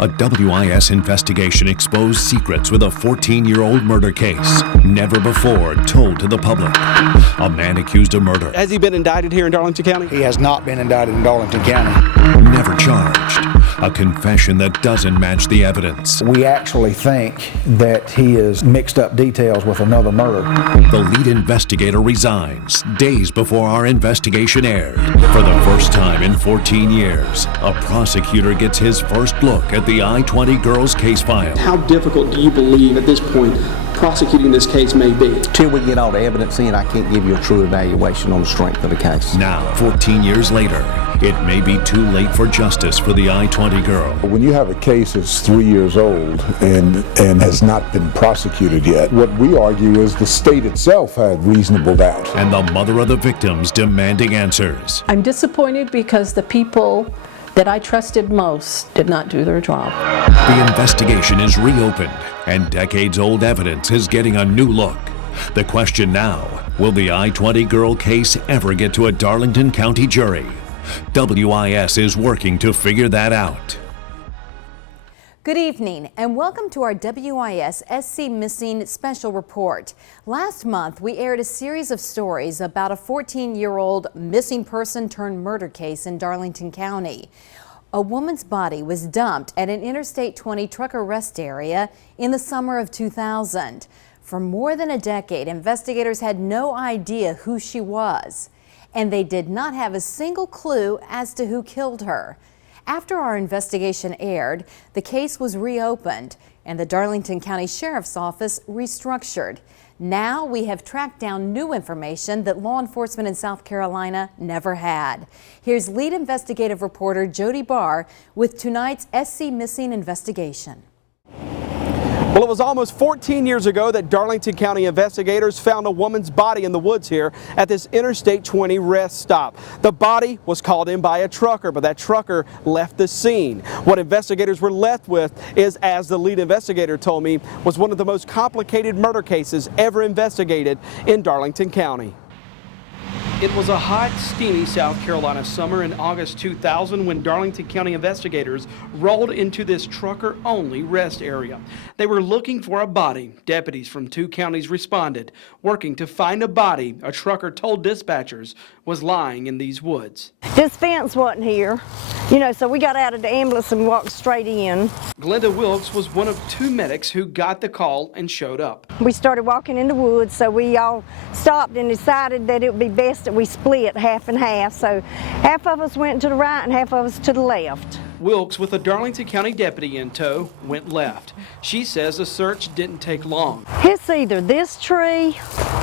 A WIS investigation exposed secrets with a 14-year-old murder case, never before told to the public. A man accused of murder. Has he been indicted here in Darlington County? He has not been indicted in Darlington County. Never charged. A confession that doesn't match the evidence. We actually think that he has mixed up details with another murder. The lead investigator resigns days before our investigation aired. For the first time in 14 years, a prosecutor gets his first look at the I-20 girls case file. How difficult do you believe at this point prosecuting this case may be? Till we get all the evidence in, I can't give you a true evaluation on the strength of the case. Now, 14 years later, it may be too late for justice for the I-20 girl. When you have a case that's 3 years old and has not been prosecuted yet, what we argue is the state itself had reasonable doubt. And the mother of the victims demanding answers. I'm disappointed because the people that I trusted most did not do their job. The investigation is reopened, and decades-old evidence is getting a new look. The question now, will the I-20 girl case ever get to a Darlington County jury? WIS is working to figure that out. Good evening and welcome to our WIS SC Missing Special Report. Last month we aired a series of stories about a 14-year-old missing person turned murder case in Darlington County. A woman's body was dumped at an Interstate 20 trucker rest area in the summer of 2000. For more than a decade, investigators had no idea who she was, and they did not have a single clue as to who killed her. After our investigation aired, the case was reopened and the Darlington County Sheriff's Office restructured. Now we have tracked down new information that law enforcement in South Carolina never had. Here's lead investigative reporter Jody Barr with tonight's SC Missing investigation. Well, it was almost 14 years ago that Darlington County investigators found a woman's body in the woods here at this Interstate 20 rest stop. The body was called in by a trucker, but that trucker left the scene. What investigators were left with is, as the lead investigator told me, was one of the most complicated murder cases ever investigated in Darlington County. It was a hot, steamy South Carolina summer in August 2000 when Darlington County investigators rolled into this trucker-only rest area. They were looking for a body. Deputies from 2 counties responded, working to find a body a trucker told dispatchers was lying in these woods. This fence wasn't here, so we got out of the ambulance and walked straight in. Glenda Wilkes was one of 2 medics who got the call and showed up. We started walking in the woods, so we all stopped and decided that it would be best that we split half and half. So half of us went to the right and half of us to the left. Wilkes, with a Darlington County deputy in tow, went left. She says the search didn't take long. It's either this tree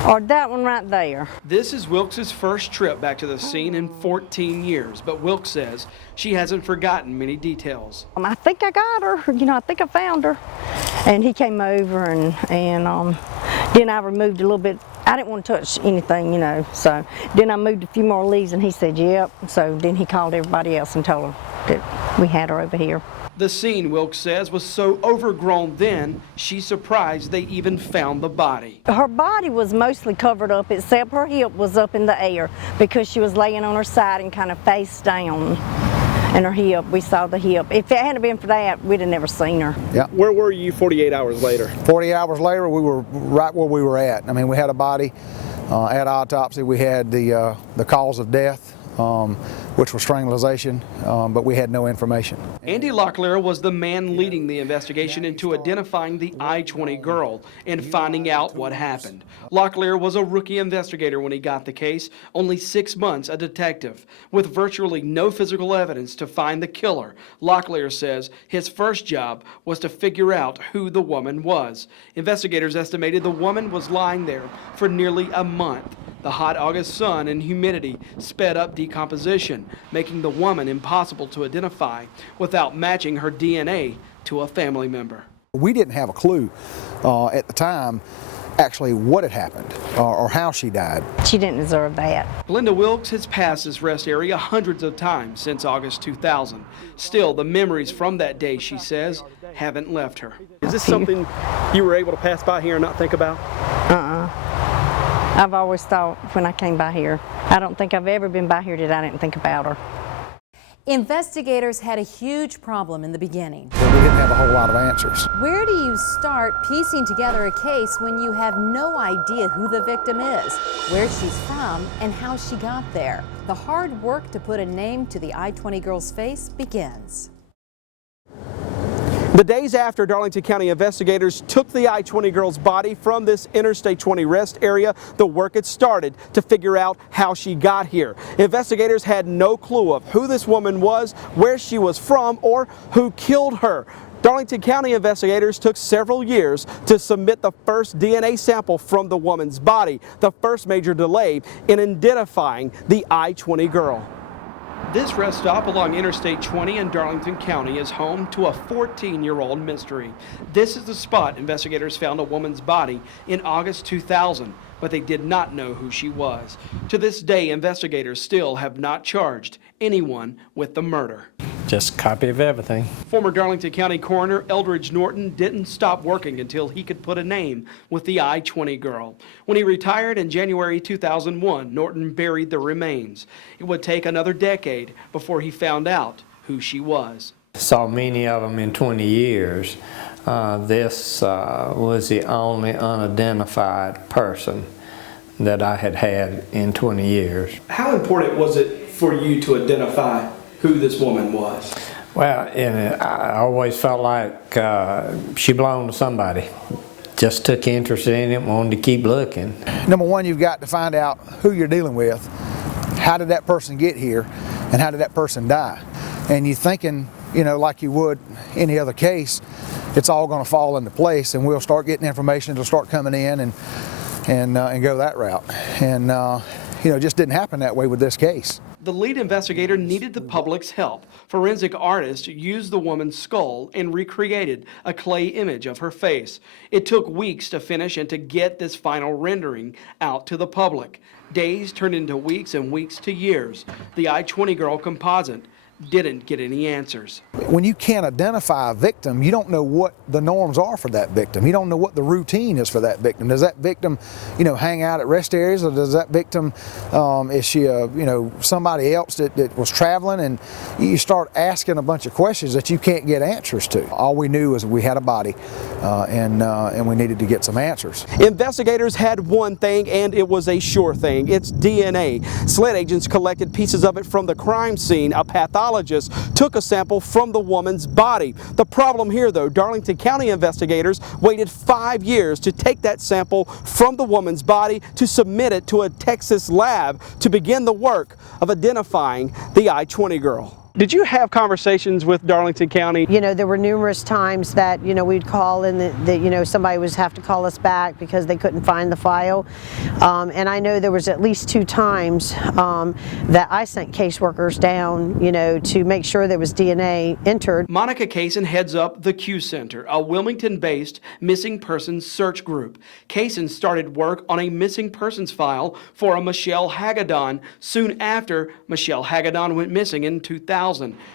or that one right there. This is Wilkes' first trip back to the scene in 14 years, but Wilkes says she hasn't forgotten many details. I think I got her, I think I found her. And he came over and then I removed a little bit. I didn't want to touch anything, so then I moved a few more leaves and he said, yep. So then he called everybody else and told them that we had her over here. The scene, Wilkes says, was so overgrown then, she's surprised they even found the body. Her body was mostly covered up except her hip was up in the air because she was laying on her side and kind of face down. And her hip, we saw the hip. If it hadn't been for that, we'd have never seen her. Yeah. Where were you 48 hours later? 48 hours later, we were right where we were at. I mean, we had a body at autopsy. We had the cause of death, which was strangulation, but we had no information. Andy Locklear was the man leading the investigation into identifying the I-20 girl and finding out what happened. Locklear was a rookie investigator when he got the case, only 6 months a detective. With virtually no physical evidence to find the killer, Locklear says his first job was to figure out who the woman was. Investigators estimated the woman was lying there for nearly a month. The hot August sun and humidity sped up decomposition, making the woman impossible to identify without matching her DNA to a family member. We didn't have a clue at the time actually what had happened or how she died. She didn't deserve that. Glenda Wilkes has passed this rest area hundreds of times since August 2000. Still, the memories from that day, she says, haven't left her. Is this something you were able to pass by here and not think about? I've always thought when I came by here, I don't think I've ever been by here that I didn't think about her. Investigators had a huge problem in the beginning. But we didn't have a whole lot of answers. Where do you start piecing together a case when you have no idea who the victim is, where she's from, and how she got there? The hard work to put a name to the I-20 girl's face begins. The days after Darlington County investigators took the I-20 girl's body from this Interstate 20 rest area, the work had started to figure out how she got here. Investigators had no clue of who this woman was, where she was from, or who killed her. Darlington County investigators took several years to submit the first DNA sample from the woman's body, the first major delay in identifying the I-20 girl. This rest stop along Interstate 20 in Darlington County is home to a 14-year-old mystery. This is the spot investigators found a woman's body in August 2000, but they did not know who she was. To this day, investigators still have not charged anyone with the murder. Just a copy of everything. Former Darlington County Coroner Eldridge Norton didn't stop working until he could put a name with the I-20 girl. When he retired in January 2001, Norton buried the remains. It would take another decade before he found out who she was. Saw many of them in 20 years. This was the only unidentified person that I had had in 20 years. How important was it for you to identify who this woman was? Well, I always felt like she belonged to somebody. Just took interest in it, wanted to keep looking. Number one, you've got to find out who you're dealing with. How did that person get here, and how did that person die? And you're thinking, you know, like you would any other case, it's all going to fall into place, and we'll start getting information. It'll start coming in and go that route. And you know, it just didn't happen that way with this case. The lead investigator needed the public's help. Forensic artists used the woman's skull and recreated a clay image of her face. It took weeks to finish and to get this final rendering out to the public. Days turned into weeks and weeks to years. The I-20 girl composite didn't get any answers. When you can't identify a victim, you don't know what the norms are for that victim. You don't know what the routine is for that victim. Does that victim, you know, hang out at rest areas, or does that victim, is she you know, somebody else that was traveling? And you start asking a bunch of questions that you can't get answers to. All we knew is we had a body, and we needed to get some answers. Investigators had one thing, and it was a sure thing. It's DNA. SLED agents collected pieces of it from the crime scene. A pathologist took a sample from the woman's body. The problem here, though, Darlington County investigators waited 5 years to take that sample from the woman's body to submit it to a Texas lab to begin the work of identifying the I-20 girl. Did you have conversations with Darlington County? You know, there were numerous times that, you know, we'd call and that you know, somebody would have to call us back because they couldn't find the file. And I know there was at least 2 times that I sent caseworkers down, you know, to make sure there was DNA entered. Monica Kaysen heads up the Q Center, a Wilmington-based missing persons search group. Kaysen started work on a missing persons file for a Michelle Hagedon soon after Michelle Hagedon went missing in 2000.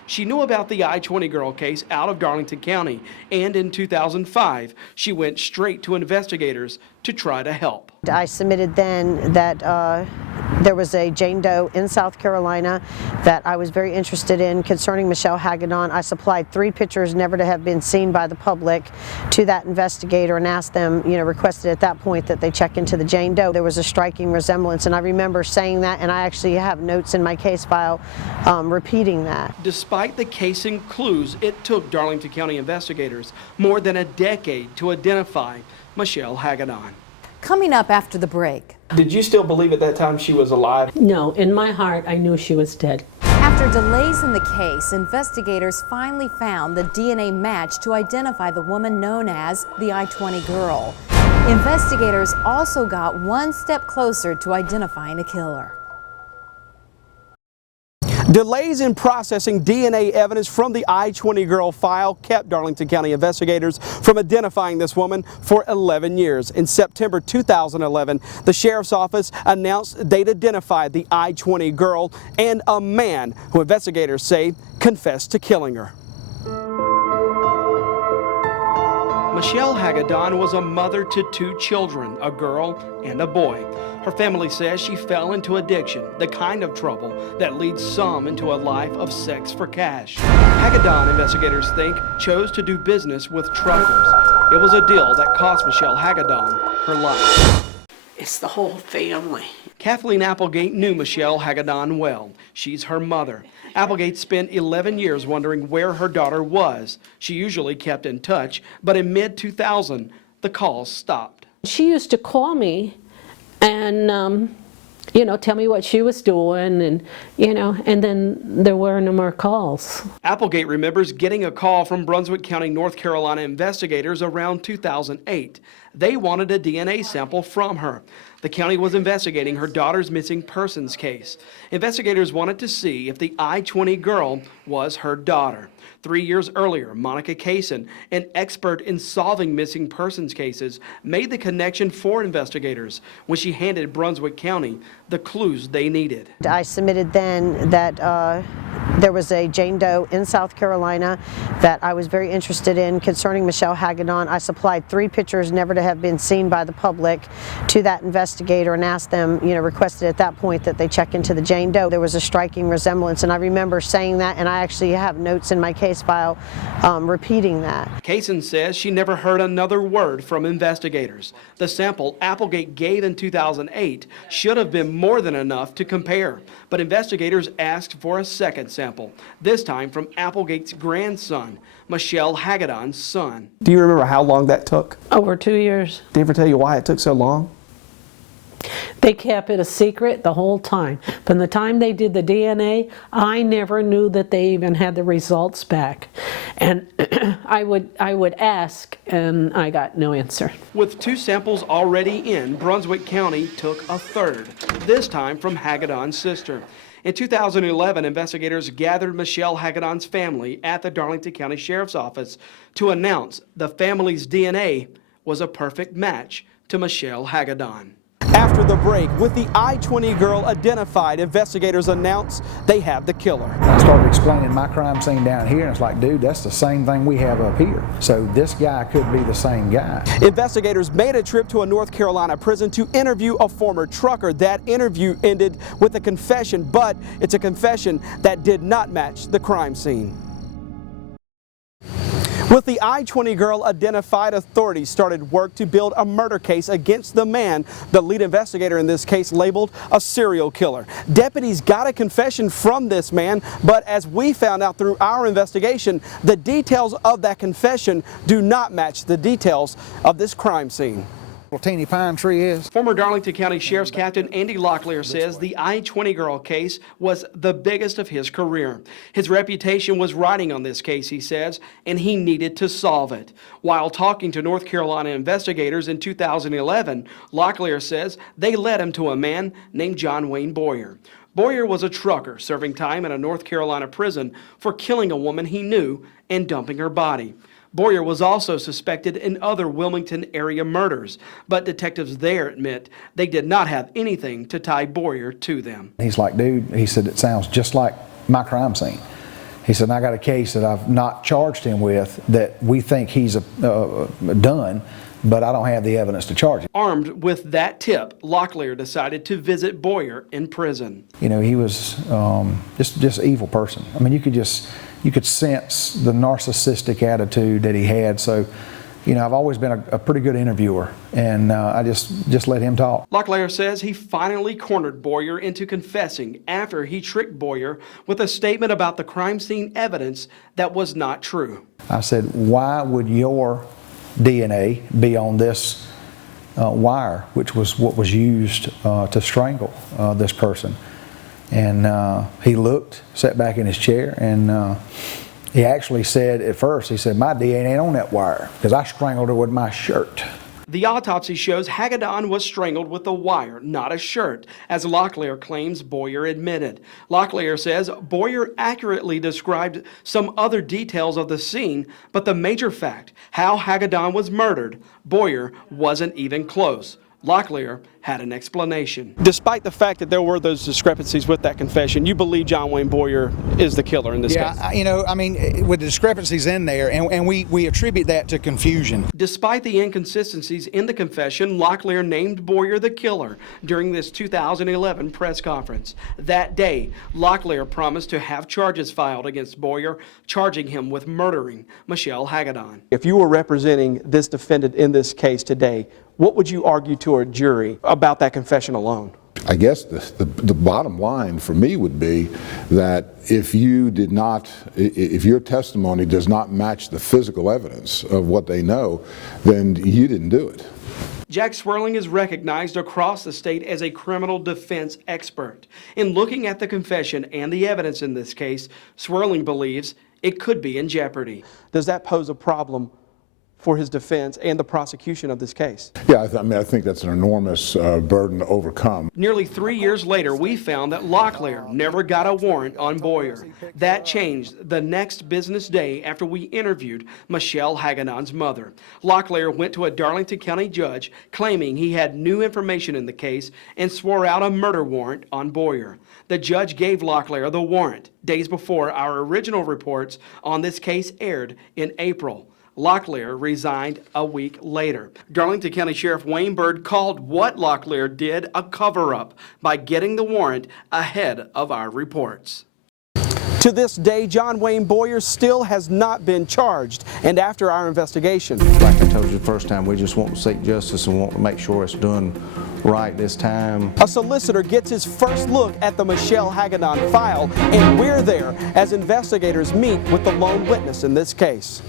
She knew about the I-20 girl case out of Darlington County, and in 2005, she went straight to investigators to try to help. I submitted then that there was a Jane Doe in South Carolina that I was very interested in concerning Michelle Hagedon. I supplied 3 pictures never to have been seen by the public to that investigator and asked them, you know, requested at that point that they check into the Jane Doe. There was a striking resemblance, and I remember saying that, and I actually have notes in my case file repeating that. Despite the casing clues, it took Darlington County investigators more than a decade to identify Michelle Hagedon. Coming up after the break. Did you still believe at that time she was alive? No, in my heart, I knew she was dead. After delays in the case, investigators finally found the DNA match to identify the woman known as the I-20 girl. Investigators also got one step closer to identifying a killer. Delays in processing DNA evidence from the I-20 girl file kept Darlington County investigators from identifying this woman for 11 years. In September 2011, the Sheriff's Office announced they'd identified the I-20 girl and a man who investigators say confessed to killing her. Michelle Hagedon was a mother to 2 children, a girl and a boy. Her family says she fell into addiction, the kind of trouble that leads some into a life of sex for cash. Hagedon, investigators think, chose to do business with truckers. It was a deal that cost Michelle Hagedon her life. It's the whole family. Kathleen Applegate knew Michelle Hagedon well. She's her mother. Applegate spent 11 years wondering where her daughter was. She usually kept in touch, but in mid-2000, the calls stopped. She used to call me and, tell me what she was doing, and, and then there were no more calls. Applegate remembers getting a call from Brunswick County, North Carolina investigators around 2008. They wanted a DNA sample from her. The county was investigating her daughter's missing persons case. Investigators wanted to see if the I-20 girl was her daughter. 3 years earlier, Monica Kaysen, an expert in solving missing persons cases, made the connection for investigators when she handed Brunswick County the clues they needed. I submitted then that there was a Jane Doe in South Carolina that I was very interested in concerning Michelle Hagedon. I supplied 3 pictures never to have been seen by the public to that investigator and asked them, requested at that point that they check into the Jane Doe. There was a striking resemblance, and I remember saying that, and I actually have notes in my case file repeating that. Kaysen says she never heard another word from investigators. The sample Applegate gave in 2008 should have been more than enough to compare, but investigators asked for a second sample, this time from Applegate's grandson, Michelle Hagedon's son. Do you remember how long that took? Over 2 years. Did they ever tell you why it took so long? They kept it a secret the whole time. From the time they did the DNA, I never knew that they even had the results back. And I would ask, and I got no answer. With 2 samples already in, Brunswick County took a third, this time from Hagedon's sister. In 2011, investigators gathered Michelle Hagedon's family at the Darlington County Sheriff's Office to announce the family's DNA was a perfect match to Michelle Hagedon. After the break, with the I-20 girl identified, investigators announced they have the killer. I started explaining my crime scene down here, and it's like, dude, that's the same thing we have up here. So this guy could be the same guy. Investigators made a trip to a North Carolina prison to interview a former trucker. That interview ended with a confession, but it's a confession that did not match the crime scene. With the I-20 girl identified, authorities started work to build a murder case against the man the lead investigator in this case labeled a serial killer. Deputies got a confession from this man, but as we found out through our investigation, the details of that confession do not match the details of this crime scene. Teeny pine tree is. Former Darlington County Sheriff's Captain Andy Locklear says the I-20 girl case was the biggest of his career. His reputation was riding on this case, he says, and he needed to solve it. While talking to North Carolina investigators in 2011, Locklear says they led him to a man named John Wayne Boyer. Boyer was a trucker serving time in a North Carolina prison for killing a woman he knew and dumping her body. Boyer was also suspected in other Wilmington area murders, but detectives there admit they did not have anything to tie Boyer to them. He's like, dude, he said, it sounds just like my crime scene. He said, I got a case that I've not charged him with that we think he's done, but I don't have the evidence to charge him. Armed with that tip, Locklear decided to visit Boyer in prison. He was just an evil person. I mean, you could sense the narcissistic attitude that he had. So, I've always been a pretty good interviewer, and I just let him talk. Locklear says he finally cornered Boyer into confessing after he tricked Boyer with a statement about the crime scene evidence that was not true. I said, why would your DNA be on this wire, which was what was used to strangle this person? And he looked, sat back in his chair, and he actually said at first, he said, my DNA ain't on that wire because I strangled her with my shirt. The autopsy shows Hagedon was strangled with a wire, not a shirt, as Locklear claims Boyer admitted. Locklear says Boyer accurately described some other details of the scene, but the major fact, how Hagedon was murdered, Boyer wasn't even close. Locklear had an explanation. Despite the fact that there were those discrepancies with that confession, you believe John Wayne Boyer is the killer in this case? Yeah, with the discrepancies in there, and we attribute that to confusion. Despite the inconsistencies in the confession, Locklear named Boyer the killer during this 2011 press conference. That day, Locklear promised to have charges filed against Boyer, charging him with murdering Michelle Hagedon. If you were representing this defendant in this case today, what would you argue to a jury about that confession alone? I guess the bottom line for me would be that if your testimony does not match the physical evidence of what they know, then you didn't do it. Jack Swerling is recognized across the state as a criminal defense expert. In looking at the confession and the evidence in this case, Swerling believes it could be in jeopardy. Does that pose a problem for his defense and the prosecution of this case? Yeah, I think that's an enormous burden to overcome. Nearly 3 years later, we found that Locklear never got a warrant on Boyer. That changed the next business day after we interviewed Michelle Hagedon's mother. Locklear went to a Darlington County judge claiming he had new information in the case and swore out a murder warrant on Boyer. The judge gave Locklear the warrant days before our original reports on this case aired in April. Locklear resigned a week later. Darlington County Sheriff Wayne Bird called what Locklear did a cover-up by getting the warrant ahead of our reports. To this day, John Wayne Boyer still has not been charged, and after our investigation. Like I told you the first time, we just want to seek justice and want to make sure it's done right this time. A solicitor gets his first look at the Michelle Hagedon file, and we're there as investigators meet with the lone witness in this case.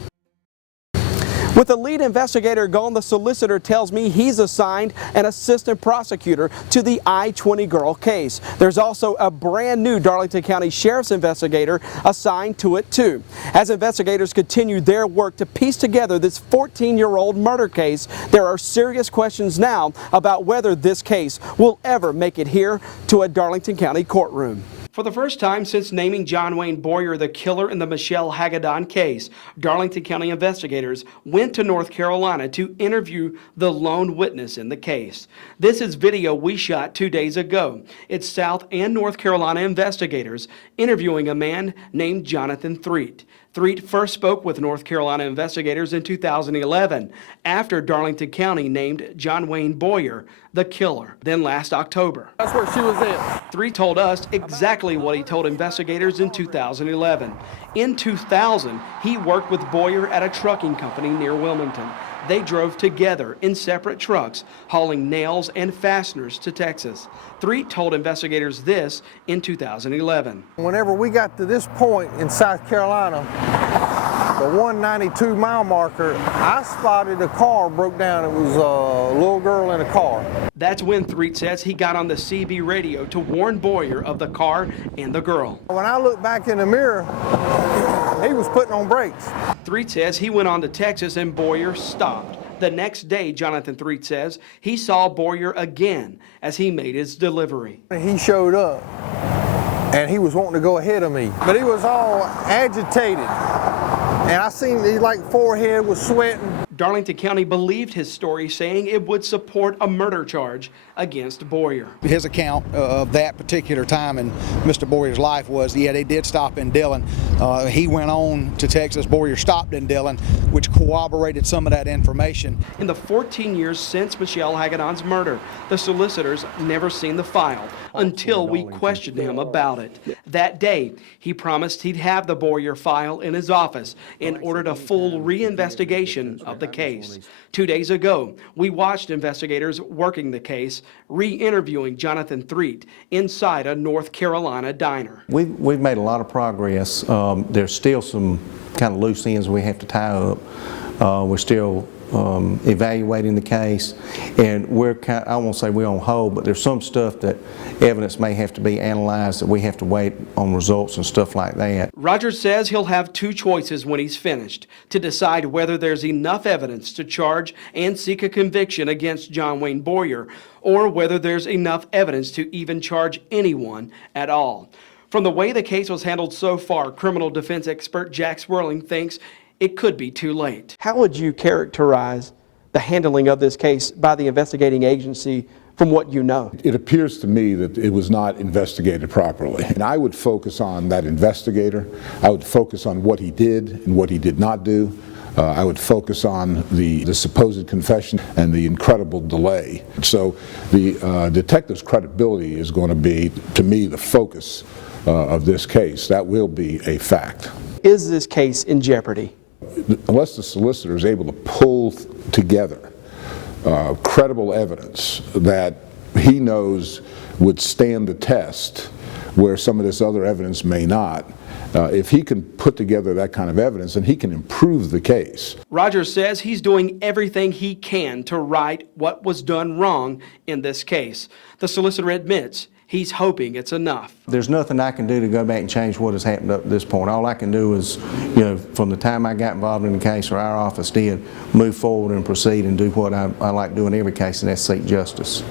With the lead investigator gone, the solicitor tells me he's assigned an assistant prosecutor to the I-20 girl case. There's also a brand new Darlington County Sheriff's investigator assigned to it too. As investigators continue their work to piece together this 14-year-old murder case, there are serious questions now about whether this case will ever make it here to a Darlington County courtroom. For the first time since naming John Wayne Boyer the killer in the Michelle Hagedon case, Darlington County investigators went to North Carolina to interview the lone witness in the case. This is video we shot 2 days ago. It's South and North Carolina investigators interviewing a man named Jonathan Threet. Threet first spoke with North Carolina investigators in 2011 after Darlington County named John Wayne Boyer the killer. Then last October. That's where she was at. Threet told us exactly what he told investigators in 2011. In 2000, he worked with Boyer at a trucking company near Wilmington. They drove together in separate trucks, hauling nails and fasteners to Texas. Threet told investigators this in 2011. Whenever we got to this point in South Carolina, the 192 mile marker, I spotted a car broke down. It was a little girl in a car. That's when Threet says he got on the CB radio to warn Boyer of the car and the girl. When I looked back in the mirror, he was putting on brakes. Threet says he went on to Texas and Boyer stopped. The next day, Jonathan Threet says, he saw Boyer again as he made his delivery. He showed up and he was wanting to go ahead of me, but he was all agitated. And I seen his forehead was sweating. Darlington County believed his story, saying it would support a murder charge against Boyer. His account of that particular time in Mr. Boyer's life was, yeah, they did stop in Dillon. He went on to Texas. Boyer stopped in Dillon, which corroborated some of that information. In the 14 years since Michelle Hagedon's murder, the solicitors never seen the file until we questioned him about it. That day, he promised he'd have the Boyer file in his office and ordered a full reinvestigation of the case. 2 days ago, we watched investigators working the case, re-interviewing Jonathan Threet inside a North Carolina diner. We've made a lot of progress. There's still some kind of loose ends we have to tie up. We're still evaluating the case, and I won't say we're on hold, but there's some stuff that evidence may have to be analyzed that we have to wait on results and stuff like that. Rogers says he'll have two choices when he's finished to decide whether there's enough evidence to charge and seek a conviction against John Wayne Boyer, or whether there's enough evidence to even charge anyone at all. From the way the case was handled so far, criminal defense expert Jack Swerling thinks it could be too late. How would you characterize the handling of this case by the investigating agency from what you know? It appears to me that it was not investigated properly. And I would focus on that investigator. I would focus on what he did and what he did not do. I would focus on the supposed confession and the incredible delay. So the detective's credibility is going to be, to me, the focus of this case. That will be a fact. Is this case in jeopardy? Unless the solicitor is able to pull together credible evidence that he knows would stand the test where some of this other evidence may not, if he can put together that kind of evidence, then he can improve the case. Rogers says he's doing everything he can to right what was done wrong in this case. The solicitor admits he's hoping it's enough. There's nothing I can do to go back and change what has happened up to this point. All I can do is, you know, from the time I got involved in the case, or our office did, move forward and proceed and do what I like doing in every case, and that's seek justice.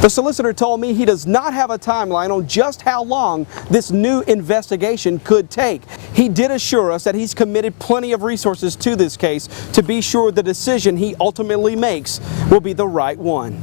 The solicitor told me he does not have a timeline on just how long this new investigation could take. He did assure us that he's committed plenty of resources to this case to be sure the decision he ultimately makes will be the right one.